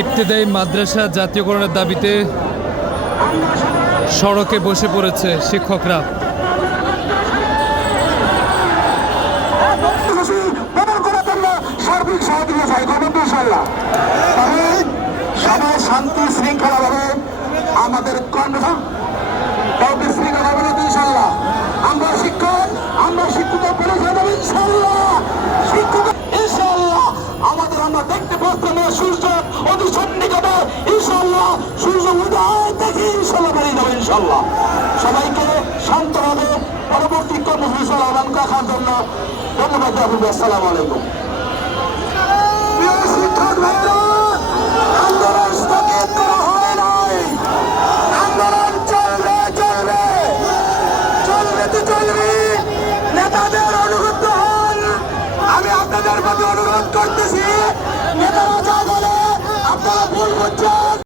ইবতেদায়ী মাদ্রাসা জাতীয়করণের দাবিতে সড়কে বসে পড়েছে শিক্ষকরা। কর্মসূচি প্রদান আমাদের জন্য না সূর্য, অতি সন্নিকটে ইনশাল্লাহ সূর্য উদয় দেখে ইনশাল্লাহ বেরিয়ে যাবে ইনশাল্লাহ সবাইকে শান্তভাবে পরবর্তী কর্মসূচি আহ্বান রাখার জন্য ধন্যবাদ জানাব। আসসালামু আলাইকুম। শিক্ষক আপনাদের প্রতি অনুরোধ করতেছি। নেতা